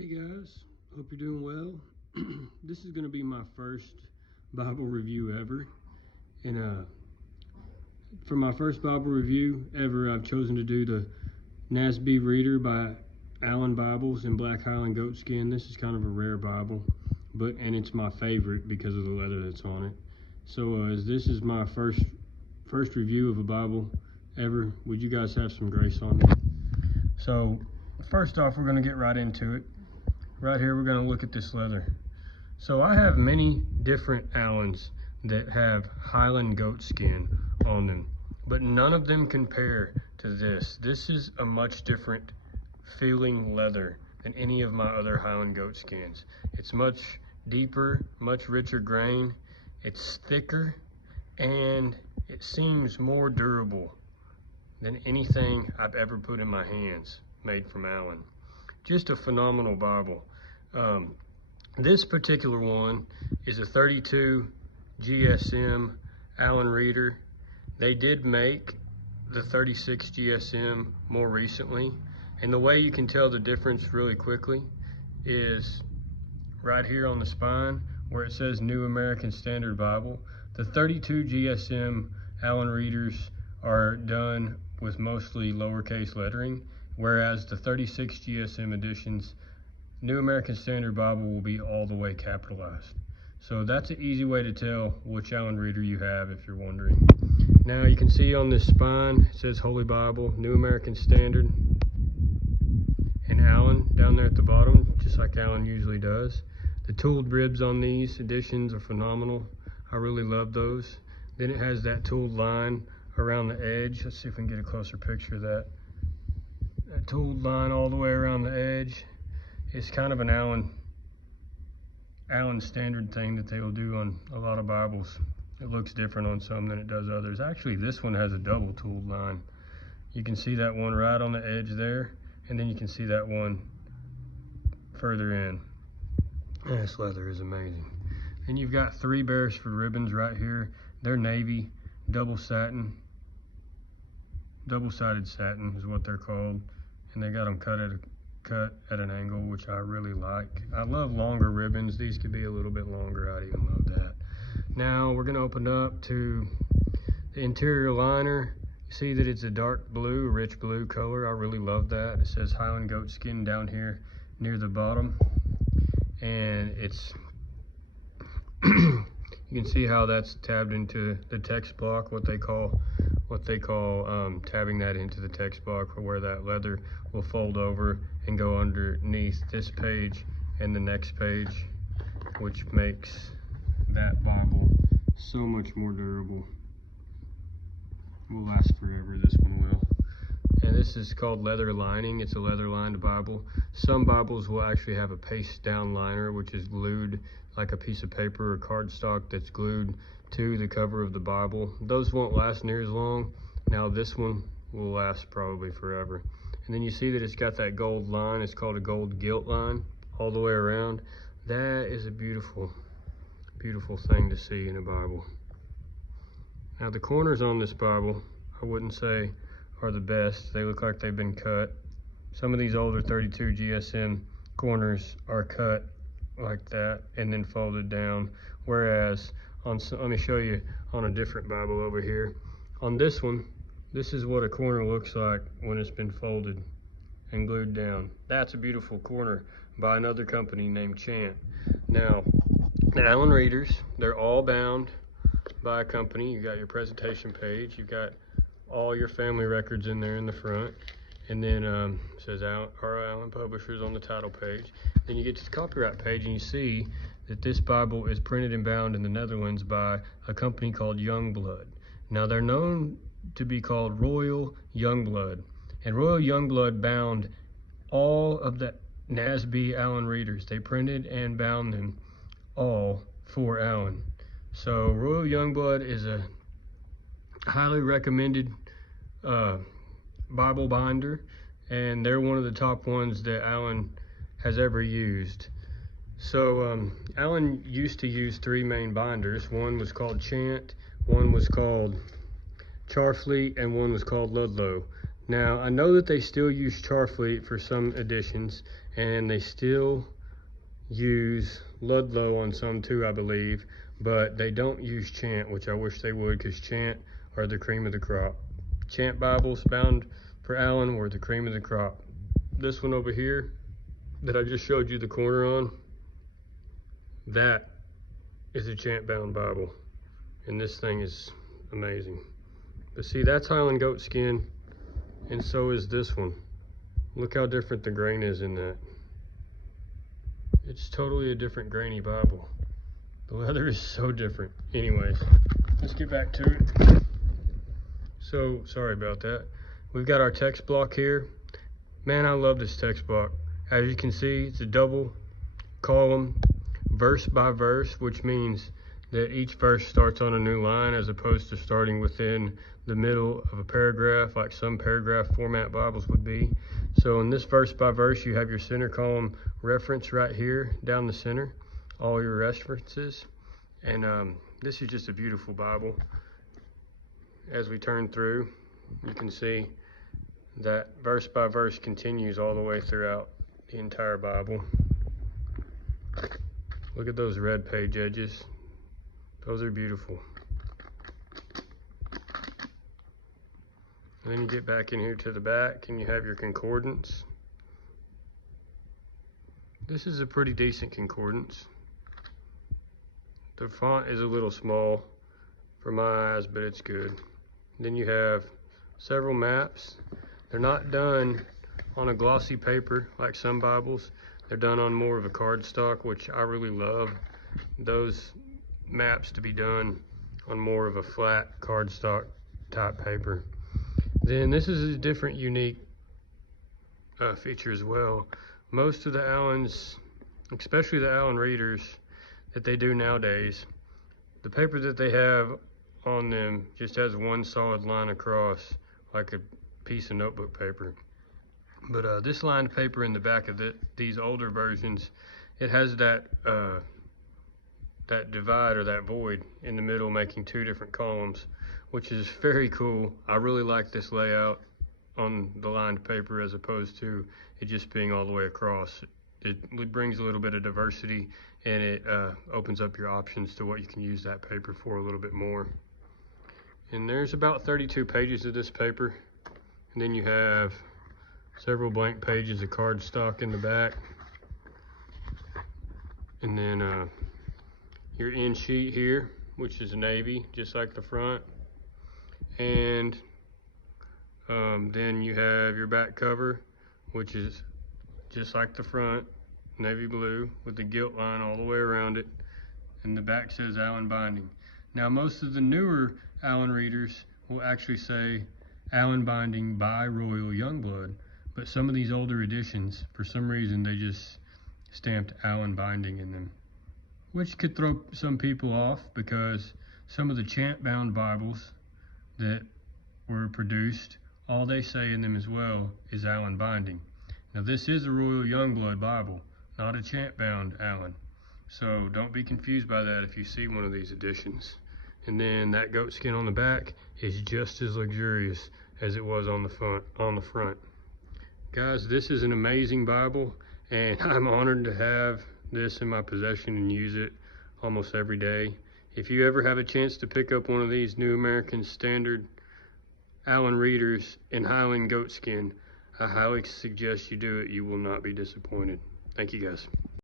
Hey guys, hope you're doing well. This is going to be my first Bible review ever. And for my first Bible review ever, I've chosen to do the NASB Reader by Allan Bibles in black Highland Goatskin. This is kind of a rare Bible, and it's my favorite because of the leather that's on it. So as this is my first review of a Bible ever, would you guys have some grace on me? So first off, we're going to get right into it. Right here, we're going to look at this leather. So I have many different Allans that have Highland Goatskin on them, but none of them compare to this. This is a much different feeling leather than any of my other Highland Goatskins. It's much deeper, much richer grain. It's thicker, and it seems more durable than anything I've ever put in my hands made from Allan. Just a phenomenal Bible. This particular one is a 32 GSM Allan Reader. They did make the 36 GSM more recently, and the way you can tell the difference really quickly is right here on the spine where it says New American Standard Bible. The 32 GSM Allan Readers are done with mostly lowercase lettering, whereas the 36 GSM editions, New American Standard Bible, will be all the way capitalized. So that's an easy way to tell which Allan Reader you have if you're wondering. Now you can see on this spine, it says Holy Bible, New American Standard, and Allan down there at the bottom, just like Allan usually does. The tooled ribs on these editions are phenomenal. I really love those. Then it has that tooled line around the edge. Let's see if we can get a closer picture of that. That tooled line all the way around the edge. It's kind of an Allan standard thing that they will do on a lot of Bibles. It looks different on some than it does others. Actually, this one has a double tooled line. You can see that one right on the edge there, and then you can see that one further in. This leather is amazing. And you've got 3 Beresford ribbons right here. They're navy, double-sided satin is what they're called, and they got them cut at an angle, which I really like. I love longer ribbons. These could be a little bit longer. I'd even love that. Now we're going to open up to the interior liner. You see that it's a dark blue, rich blue color. I really love that. It says Highland Goatskin down here near the bottom, and it's you can see how that's tabbed into the text block, what they call tabbing that into the text block, for where that leather will fold over and go underneath this page and the next page, which makes that Bible so much more durable. Will last forever, this one will. And this is called leather lining. It's a leather lined Bible. Some Bibles will actually have a paste down liner, which is glued like a piece of paper or cardstock that's glued to the cover of the Bible. Those won't last near as long. Now this one will last probably forever. And then you see that it's got that gold line. It's called a gold gilt line all the way around. That is a beautiful, beautiful thing to see in a Bible. Now the corners on this Bible, I wouldn't say are the best. They look like they've been cut. Some of these older 32 GSM corners are cut like that and then folded down, whereas let me show you on a different Bible over here. On this one, this is what a corner looks like when it's been folded and glued down. That's a beautiful corner by another company named Chant. Now, the Allan Readers, they're all bound by a company. You got your presentation page, you've got all your family records in there in the front, and then it says our Allan Publishers on the title page. Then you get to the copyright page and you see that this Bible is printed and bound in the Netherlands by a company called Youngblood. Now they're known to be called Royal Youngblood, and Royal Youngblood bound all of the NASB Allan Readers. They printed and bound them all for Allan. So Royal Youngblood is a highly recommended Bible binder, and they're one of the top ones that Allan has ever used. So Allan used to use 3 main binders. One was called Chant, one was called Charfleet, and one was called Ludlow. Now, I know that they still use Charfleet for some editions, and they still use Ludlow on some too, I believe, but they don't use Chant, which I wish they would, because Chant are the cream of the crop. Chant Bibles bound for Allan were the cream of the crop. This one over here that I just showed you the corner on, that is a Chant bound Bible, and this thing is amazing. But see, that's Highland Goatskin, and so is this one. Look how different the grain is in that. It's totally a different grainy Bible. The leather is so different. Anyways, let's get back to it. So, sorry about that. We've got our text block here. Man, I love this text block. As you can see, it's a double column, verse by verse, which means that each verse starts on a new line as opposed to starting within the middle of a paragraph like some paragraph format Bibles would be. So in this verse by verse, you have your center column reference right here down the center, all your references. And this is just a beautiful Bible. As we turn through, you can see that verse by verse continues all the way throughout the entire Bible. Look at those red page edges. Those are beautiful. And then you get back in here to the back and you have your concordance. This is a pretty decent concordance. The font is a little small for my eyes, but it's good. Then you have several maps. They're not done on a glossy paper like some Bibles. They're done on more of a cardstock, which I really love. Those maps to be done on more of a flat cardstock type paper. Then this is a different unique feature as well. Most of the Allans, especially the Allan readers that they do nowadays, the paper that they have on them just has one solid line across like a piece of notebook paper. But this lined paper in the back of these older versions, it has that that divide or that void in the middle, making two different columns, which is very cool. I really like this layout on the lined paper as opposed to it just being all the way across. It brings a little bit of diversity, and it opens up your options to what you can use that paper for a little bit more. And there's about 32 pages of this paper, and then you have several blank pages of cardstock in the back, and then your end sheet here, which is navy, just like the front, and then you have your back cover, which is just like the front, navy blue with the gilt line all the way around it, and the back says Allan binding. Now, most of the newer Allan readers will actually say Allan binding by Royal Youngblood, but some of these older editions, for some reason, they just stamped Allan binding in them, which could throw some people off because some of the Chant bound Bibles that were produced, all they say in them as well is Allan binding. Now, this is a Royal Youngblood Bible, not a Chant bound Allan. So don't be confused by that if you see one of these editions. And then that goat skin on the back is just as luxurious as it was on the front. Guys, this is an amazing Bible, and I'm honored to have this in my possession and use it almost every day. If you ever have a chance to pick up one of these New American Standard Allan readers in Highland Goatskin, I highly suggest you do it. You will not be disappointed. Thank you, guys.